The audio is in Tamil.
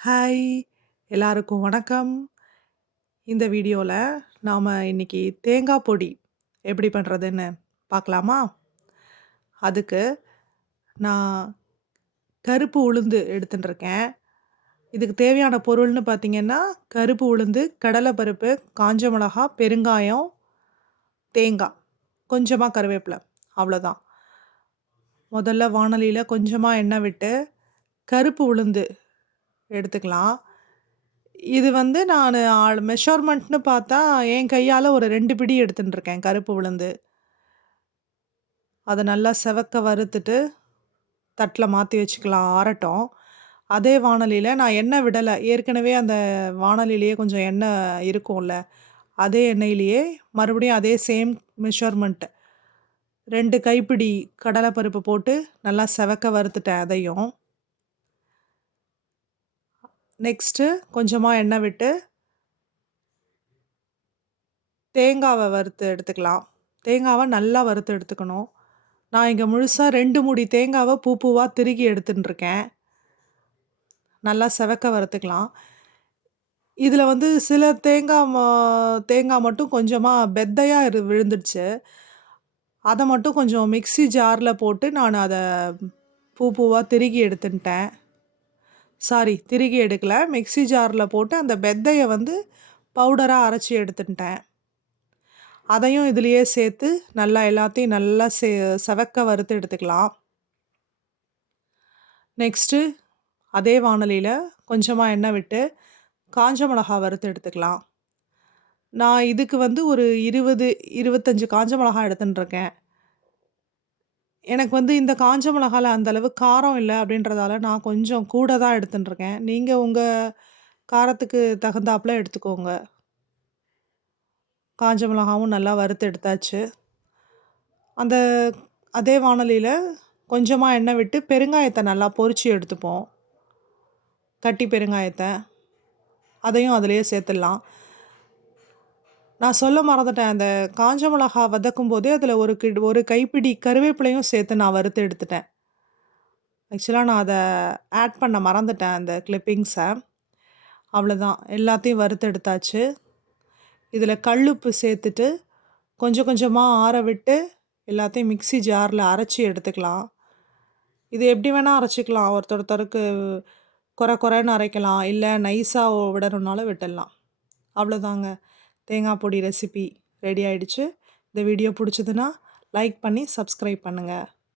ஹாய்! எல்லாருக்கும் வணக்கம். இந்த வீடியோல நாம இன்னைக்கு தேங்காய் பொடி எப்படி பண்றதுன்னு பார்க்கலாமா? அதுக்கு நான் கருப்பு உளுந்து எடுத்துட்டுருக்கேன். இதுக்கு தேவையான பொருள்னு பார்த்தீங்கன்னா, கருப்பு உளுந்து, கடலை பருப்பு, காஞ்ச மிளகா, பெருங்காயம், தேங்காய், கொஞ்சமா கருவேப்பில அவ்வளோதான். முதல்ல வாணலியில கொஞ்சமா எண்ணெய் விட்டு, கருப்பு உளுந்து எடுத்துக்கலாம். இது வந்து நானு மெஷர்மென்ட்ன்னு பார்த்தா, என் கையால ஒரு 2 பிடி எடுத்துட்டுருக்கேன் கருப்பு உளுந்து. அத நல்லா செவக்க வறுத்துட்டு, தட்ல மாத்தி வச்சுக்கலாம் ஆறட்டும். அதே வாணலியில நான் எண்ணெய் விடல. ஏற்கனவே அந்த வாணலியிலேயே கொஞ்சம் எண்ணெய் இருக்கும்ல. அதே எண்ணெயிலேயே மறுபடியும் அதே சேம் மெஷர்மென்ட் 2 கைப்பிடி கடலை பருப்பு போட்டு நல்லா செவக்க வறுத்துட்டேன் அதையும். நெக்ஸ்ட்டு கொஞ்சமா எண்ணெய் விட்டு தேங்காவ வறுத்து எடுத்துக்கலாம். தேங்காவ நல்லா வறுத்து எடுத்துக்கணும். நான் இங்க முழுசா 2 மூடி தேங்காவ பூவா திருகி எடுத்துட்டுருக்கேன். நல்லா செவக்க வறுத்துக்கலாம். இதுல வந்து சில தேங்காய் மட்டும் கொஞ்சமா பெத்தையா விழுந்துடுச்சு. அத மட்டும் கொஞ்சம் மிக்ஸி ஜார்ல போட்டு நான் அத பூவா திருகி எடுத்துன்ட்டேன். சாரி, திருகி எடுக்கல. மிக்ஸி ஜார்ல போட்டு அந்த பெத்தைய வந்து பவுடரா அரைச்சு எடுத்துன்ட்டேன். அதையும் இதுலயே சேர்த்து நல்லா எல்லாத்தையும் நல்லா செவக்க வறுத்து எடுத்துக்கலாம். நெக்ஸ்ட்டு அதே வாணலியில கொஞ்சமா எண்ணெய் விட்டு, காஞ்ச மிளகா வறுத்து எடுத்துக்கலாம். நான் இதுக்கு வந்து ஒரு 20, 25 காஞ்ச மிளகா எடுத்துட்டுருக்கேன். எனக்கு வந்து இந்த காஞ்ச மிளகால அந்த அளவு காரம் இல்ல அப்படின்றதால நான் கொஞ்சம் கூட தான் எடுத்துட்டுருக்கேன். நீங்க உங்க காரத்துக்கு தகுந்தாப்புல எடுத்துக்கோங்க. காஞ்ச மிளகாவும் நல்லா வறுத்து எடுத்தாச்சு. அந்த அதே வாணலியில கொஞ்சமா எண்ணெய் விட்டு பெருங்காயத்த நல்லா பொரிச்சு எடுத்துப்போம். கட்டி பெருங்காயத்த. அதையும் அதிலேயே சேர்த்துடலாம். நான் சொல்ல மறந்துட்டேன். அந்த காஞ்ச மிளகா வதக்கும்போதே அதில ஒரு கைப்பிடி கருவேப்பிலையும் சேர்த்து நான் வறுத்து எடுத்துட்டேன். ஆக்சுவலா நான் அத ஆட் பண்ண மறந்துட்டேன் அந்த கிளிப்பிங்ஸ. அவ்வளோதான். எல்லாத்தையும் வறுத்து எடுத்தாச்சு. இதில கல்லுப்பு சேர்த்துட்டு, கொஞ்சம் கொஞ்சமா ஆற விட்டு, எல்லாத்தையும் மிக்ஸி ஜார்ல அரைச்சு எடுத்துக்கலாம். இது எப்படி வேணா அரைச்சுக்கலாம். ஒருத்தருக்கு கொரன்னு அரைக்கலாம். இல்ல நைஸா விடணும்னாலும் விட்டுடலாம். அவ்வளோதாங்க. தேங்காய் பொடி ரெசிபி ரெடி ஆயிடுச்சு. இந்த வீடியோ புடிச்சதுன்னா, லைக் பண்ணி சப்ஸ்கிரைப் பண்ணுங்க.